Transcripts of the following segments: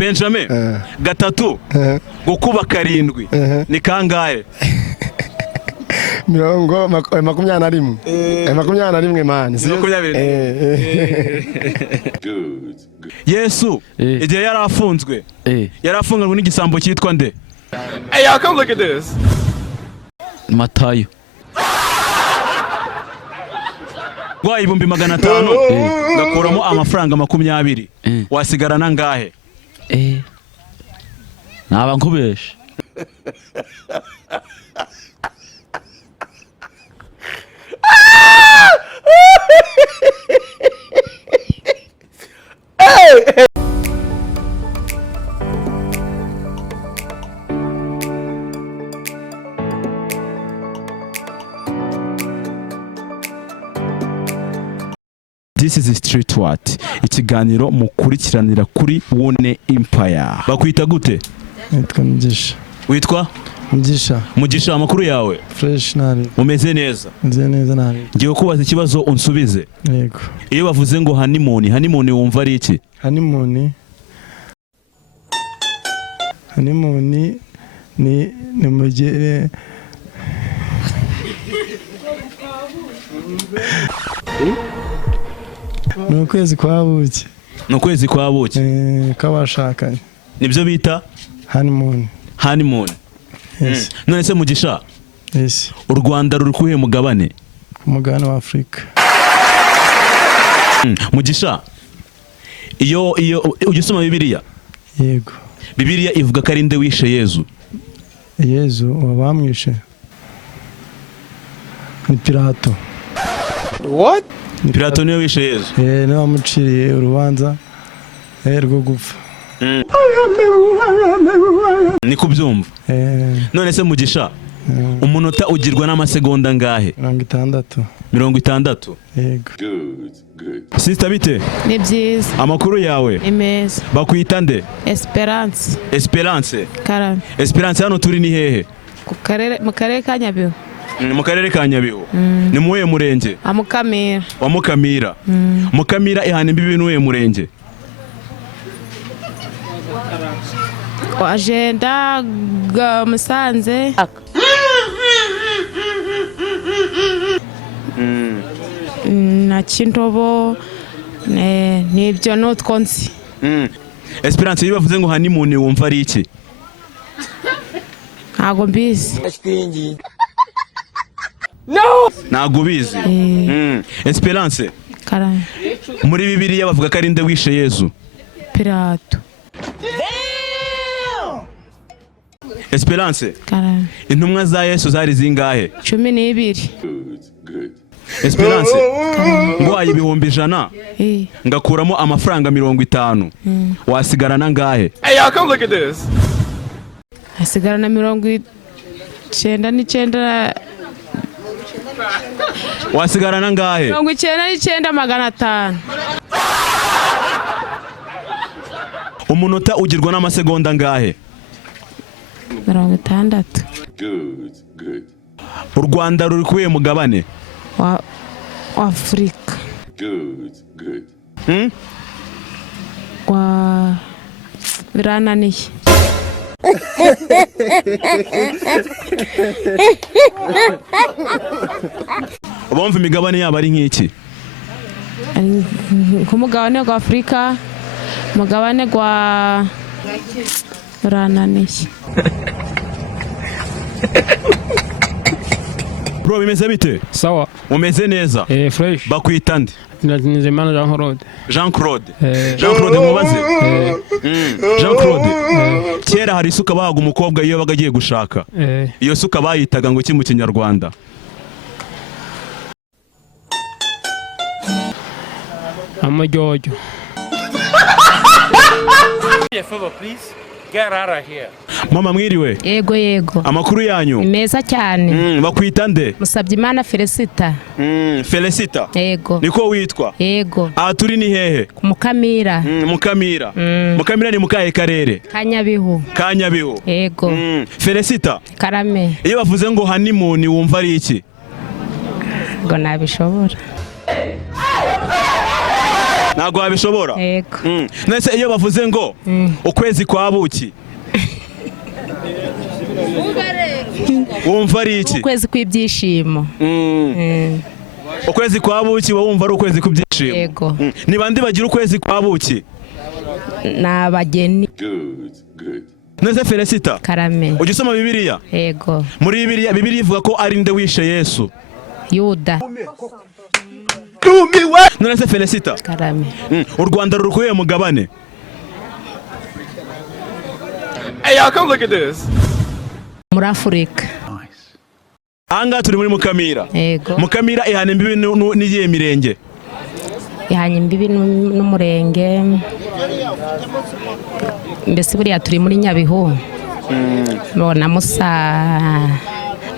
Benjamin gatatu gukuba karindwi ni kangahe? Mirongo makumyabiri na rimwe. Makumyabiri na rimwe mani. Yesu igihe yari afunzwe n'igisambo cyitwa nde? Hey y'all, come look at this. Matayo. Gwa ibumbi 500 ngakuramo amafaranga 20 wasigarana ngahe? Naba nkubesha. This is Street What, ikiganiro mukurikiranira kuri One Empire. Bakwita gute? Nitwa Mugisha. Witwa? Mugisha. Mugisha, amakuru yawe? Fresh nari. Umeze neza? Nze neza nari. Ngiye kubaza ikibazo unsubize. Yego. Iyo bavuze ngo honeymoon wumva ari iki? Honeymoon ni mugere Nukwezi kwa buki. Nukwezi kwa buki. Kabashakanye. Nibyo bita honeymoon. Yes. None se Mugisha? Yes. U Rwanda ruri kuhe mugabane? Umugabane wa Afrika. Mugisha, iyo ugisoma Bibiliya? Yego. Bibiliya ivuga ko ari nde wishe Yezu? Yezu wabamwishe. Ni Pilato. What? Pilato niwe wishe Yezu? Niwe wamuciriye urubanza rwo gupfa. Ni kubyumva. None se Mugisha, umunota ugirwa n'amasegonda ngahe? 60. 60. Yego. Good. Sister bite? Ni byiza. Amakuru yawe? Ni meza. Bakwita nde? Esperance. Karame. Esperance hano turi ni hehe? Mu karere ka Nyabihu. Mu karere ka Nyabihu. Ni muwe murenge? Mukamira. Wa Mukamira. Mukamira ihana imbibi n'uwe murenge? Agenda Musanze. Na Kintobo n'ibyo n'utwo nzi. Esperance iyo bavuze ngo honeymoon wumva ari iki? Ntago mbizi. Ntago bizi. Esperance. Karame. Muri Bibiliya bavuga ko ari nde wishe Yezu? Pilato. Esperance. Karame. Intumwa za Yesu zari zingahe? 12. Esperance. Ngo ayibihumbi 100 ngakuramo amafaranga 50 wasigarana ngahe? Hey y'all, come look at this. Asigarana 99. Wasigarana ngahe? 99,500. Umunota ugirwa n'amasegonda ngahe? 60. Good. U Rwanda ruri kuhe mugabane? Wa Afrika. Good. Wa birananiye. Bumva imigabane yabo ari nk'iki? Ku mugabane wa Afrika, mugabane wa birananiye. Bro, bimeze bite? Sawa. Umeze neza? Fresh. Bakwita nde? Nizeyimana Jean Claude mubaze? Jean Claude. Kera hari isuka bahaga umukobwa iyo baga agiye gushaka. Iyo suka bayitaga ngo iki mu Kinyarwanda? Amajyojo. Please get out of here. Mama mwiriwe? Yego. Amakuru yanyu? Meza cyane. Bakwita nde? Musabyimana Felicita. Felicita? Yego. Niko witwa? Yego. Aha turi ni hehe? Mukamira. Mukamira. Mukamira ni mukahe karere? Kanyabihu. Yego. Felicita. Karame. Iyo bavuze ngo honeymoon wumva ari iki? Ngo nabishobora. ntabwo wabishobora. yego Nese iyo bavuze ngo ukwezi kwa buki wumva ari iki? ukwezi kw'ibyishimo. Ukwezi kwa buki wumva ari ukwezi kubyishimo. yego Ni bande bagira ukwezi kwa buki? n'abageni. Good. Good. Nese Felicita, karame. ujya usoma Bibiliya? yego Muri Bibiliya ivuga ko ari nde wishe Yesu? yuda. Nese Felicita, karame. u Rwanda ruri kuye mugabane? Hey, y'all, come look at this. muri Afurika. Ahangaha turi muri Mukamira. yego Mukamira ihana imbibi n'iyihe mirenge? ihanye imbibi n'umurenge, mbese buriya turi muri Nyabihu. Mbona musa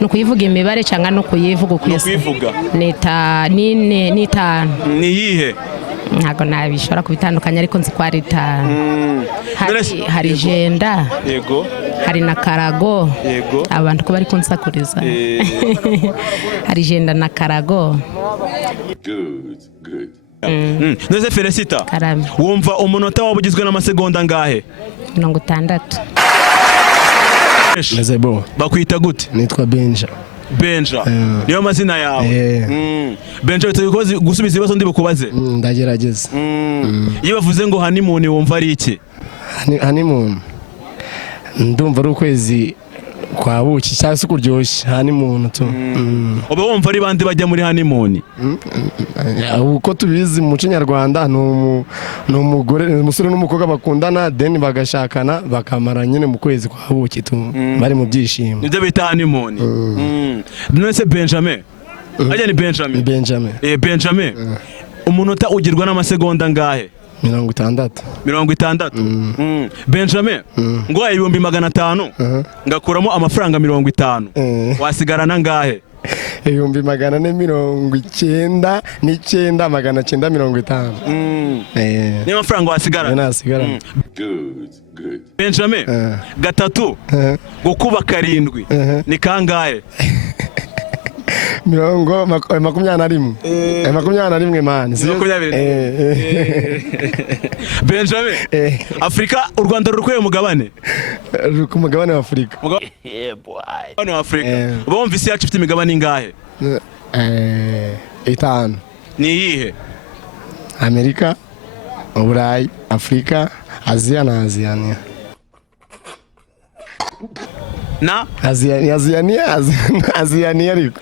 no kuyivuga imibare cyangwa no kuyivuga ukwese. Kwivuga. n'itanu. Ni yihe? ntabwo nabishobora kubitandukanya ariko nzi ko ari itanu. hari jenda, Yego. hari na karago. Yego. abantu ko bari kunsakuriza. hari jenda na karago. Good. Good. Nese Felicita, karame. wumva umunota waba ugizwe n'amasegonda angahe? 60. Meze bo. Bakwita gute? Nitwa Benja. Benja. Niyo mazina yawe? Benja, witeguye gusubiza ibibazo ndi bukubaze? Ndagerageza. Iyo bavuze ngo honeymoon wumva ari iki? Honeymoon. Ndumva ari ukwezi kwa buki cyangwa se kuryoshye. Honeymoon tu. Uba wumva ari bande bajya muri honeymoon? Uko tubizi mu muco nyarwanda ni umugore, umusore n'umukobwa bakundana then bagashakana bakamara nyine mu kwezi kwa buki tu bari mu byishimo. Nibyo bita honeymoon. Nese Benjamin. Ajya ni Benjamin. Benjamin. Benjamin. Umunota ugirwa n'amasegonda angahe? 60. 60. Benjamin, ngo 500 ngakuramo amafaranga 50. Wasigarana angahe? 499,950. Niyo mafaranga wasigarana? Nasigarana. Good. Good. Benjamin, gatatu gukuba 7 ni kangahe? 21 man. Benjamin, Afrika, u Rwanda ruri kuye mugabane? Ku mugabane wa Afurika. Mugabane wa Afrika. Bumva isi yacu ifite imigabane ingahe? 5. Ni iyihe? Amerika, Uburayi, Afurika, Aziya na Aziyania. Na? Aziyania ariko.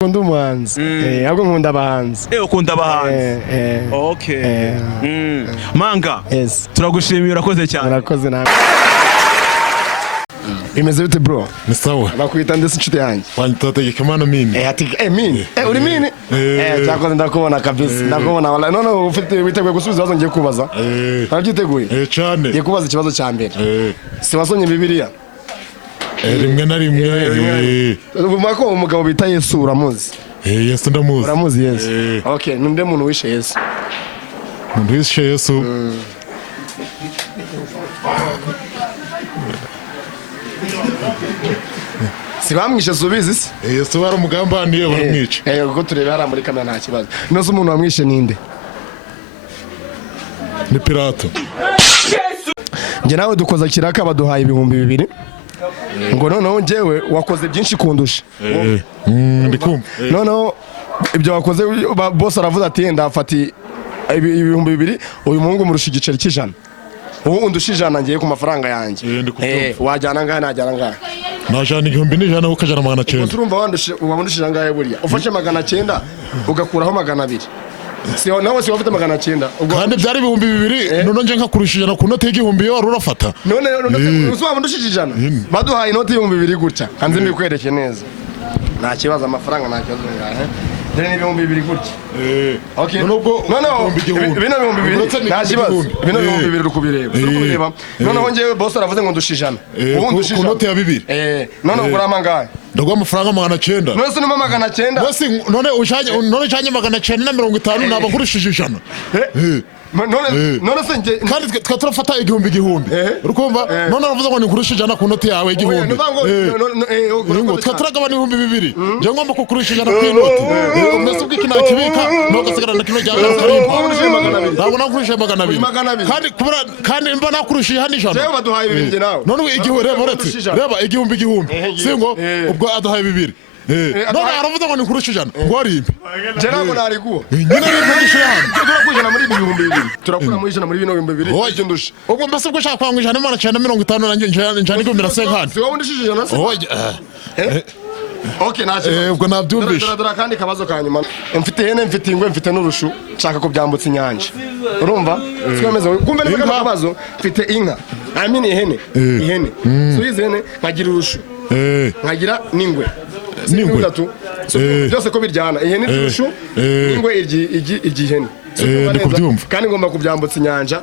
Nkunda umuhanzi. Ahubwo nkunda abahanzi. Ukunda abahanzi. Okay. Manga. Yes. Turagushimiye, urakoze cyane. Urakoze nawe. Imeze bite bro? Ni sawa. Bakwita ndetse inshuti yanjye. Wanitategeka mana mini. Ati mini. Uri mini? Cyakoze ndakubona kabisa. Ndakubona wala. None ufite witeguye gusubiza ibibazo ngiye kubaza. Urabyiteguye? Cyane. Ngiye kubaza ikibazo cya mbere. Si wasomye Bibiliya? Rimwe na rimwe. Uvuga ko umugabo bita Yesu uramuzi? Yesu ndamuzi. Uramuzi Yesu? Okay, ninde muntu wishe Yesu? Muntu wishe Yesu. Si bamwishe subizi se? Yesu baramugambaniye baramwica. Kuko turebe hara muri kamera nta kibazo. Nose umuntu wamwishe ninde? Ni Pilato. Nge nawe dukoza kiraka baduhaye 2,000. Ngo noneho njyewe wakoze byinshi kundusha. Ndikumva. Noneho ibyo wakoze boss aravuze ati ndafata 2,000 uyu muhungu murusha igiceri cy'ijana. Ubu undusha ijana ngiye ku mafaranga yanjye. Wajyana ngahe najyana ngahe? Najana 1,100 ukajana 900. Urumva wandushije ngahe buriya? Ufashe 900 ugakuraho 200. Siyo nawe si wafite 900. Kandi byari 2,000 none nje nkakurushije na ku note y'igihumbi yo urafata. None usoba ndushije ijana. Baduhaye inoti 2,000 gutya. Kanze mbikwereke neza. Nta kibazo amafaranga nta kibazo ngahe. Dore ni 2,000 gutya. Okay. Nubwo bino 2,000 nta kibazo. Bino 2,000 rukubireba. Noneho ngewe boss aravuze ngo ndushije ijana. Ubu ndushije ku note ya 2. None ugura amangahe? ndaguha amafaranga 900 none se numa 900 none ushanye 950 naba nkurishije 100 none se nje kandi twa turafata igihumbi urukumva none aravuze ngo nkurishije 100 ku noti yawe igihumbi ngo twaturagabana 2000 nje ngomba kukurishije 100 ku noti umese ubwiki nakibika no gasigara na kino jya ntabwo nakurishije 200 kandi mba nakurishije hano 100 jewe baduhaye 200 nawe none igihumbi reba igihumbi singo ubwo aduhaye 200 none aravuze ngo nkurishije 100 ngo arimbe je ntabwo nari guho nyine nkurishije hano turakujana muri 200 turakura muri 100 muri 200 icyo ndusha ubwo mbese ubwo ushaka kwanga 150 nanjye njana igomera senkani si wowe undishije 100 Okay, ubwo nabyumvishe dora kandi kabazo kanyuma mfite ihene mfite ingwe mfite n'urushu nshaka ko byambutse inyanja urumva twemeze kumbe niko kabazo mfite inka ihene suyize ihene nkagira urushu nkagira n'ingwe n'ingwe byose ko biryana ihene urushu ingwe igihene kandi ngomba kubyambutsa inyanja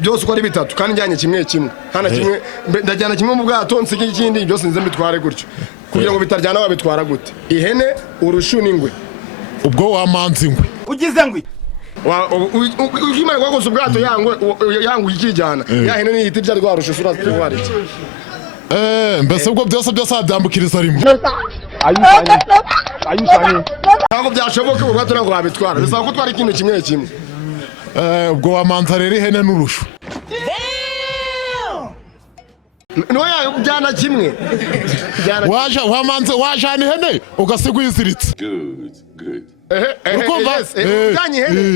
byose uko ari bitatu kandi njyanye kimwe hana kimwe ndajyana kimwe mu bwato nsige ikindi byose nze mbitware gutyo kugira ngo bitaryana wabitwara gute ihene urushu n'ingwe ubwo wamanze ingwe ugize ngwi ukimara kwakoze ubwato yangwe ikijyana ya hene n'ihiti bya rwarushu sura twari mbese ubwo byose byambukiriza rimwe ayusanye ntabwo byashoboka ubwato ntabwo wabitwara bisaba ko twari ikintu kimwe ubwo wamanza rero ihene n'urushu noya ujyana kimwe wajana ihene ugasiga uyiziritse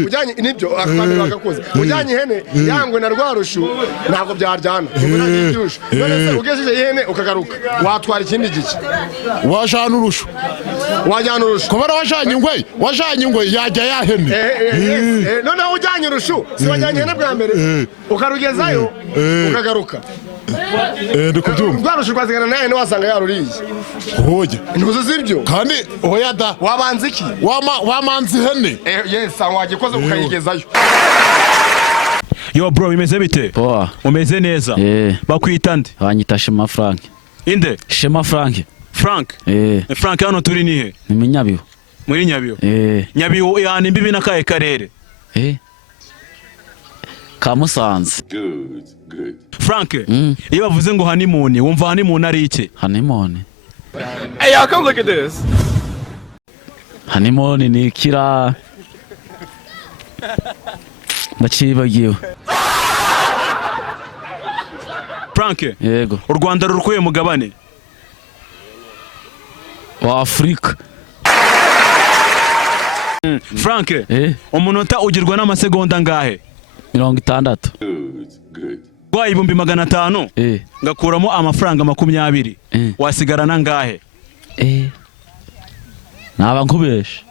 ujyanye nibyo akandi bagakoze ujyanye ihene yangwe na rwarushu ntabwo byaryana none se ugejeje ihene ukagaruka watwara ikindi giki wajana urushu kubera wajanye ingwe yajya yahene noneho ujyanye urushu si wajyanye ihene bwa mbere ukarugezayo ukagaruka rwarushu rwazigana na ihene wasanga yaruriye hoya ntuzi ibyo kandi hoya da wabanza iki wamanze ihene yes wagikoze ukayigezayo yo bro bimeze bite umeze neza bakwita nde banyita Shema Frank inde Shema Frank Frank hano turi nihe ni Nyabihu muri Nyabihu Nyabihu yani imbibi n'akahe karere ka Musanze Frank iyo bavuze ngo honeymoon wumva honeymoon ari iki honeymoon Hey y'all, come look at this. honeymoon ni kira ndacibagiwe Frank yego u Rwanda rurukuye mugabane wa Afrika Frank umunota ugirwa n'amasegonda ngahe 60 kwa 500 ngakuramo amafaranga 20 wasigarana ngahe naba nkubeshe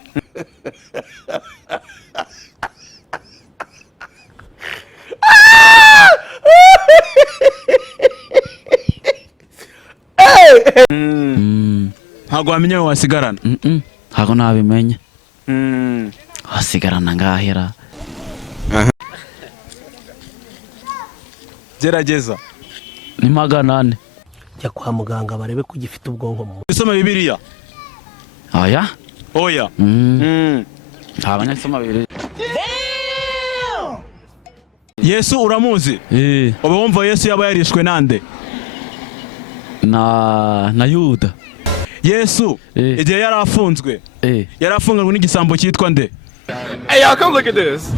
ntabwo wamenya wasigarana ntabwo nabimenya wasigarana ngahera gerageza ni 400 jya kwa muganga barebe ko ugifite ubwonko mu usoma Bibiliya oya abanyasoma Bibiliya Yesu uramuzi uba wumva Yesu yaba yarishwe nande na Yuda Yesu igihe yarafunzwe yarafunganywe n'igisambo cyitwa nde Hey y'all, come look at this.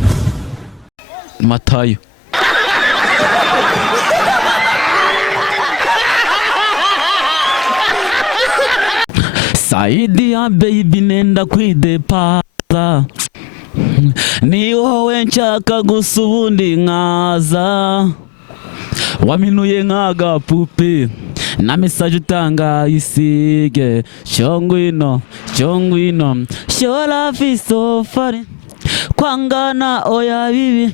Matayo Saidi ya baby nenda kwidepaza ni wowe nshaka gusa ubundi nkaza waminuye nk'agapupe na message utanga isige chongwino shola fisofari kwangana oya bibi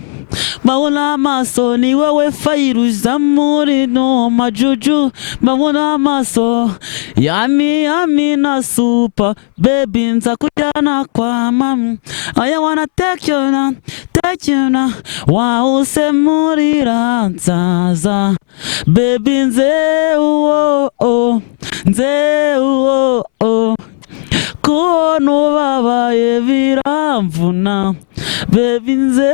Mabona amaso ni wowe fayiruza muri no majuju Mabona amaso yami na super baby nza kujyana kwa mami I wanna take you now wause muri ranzaza baby nze nze kubona ubabaye biramvuna baby nze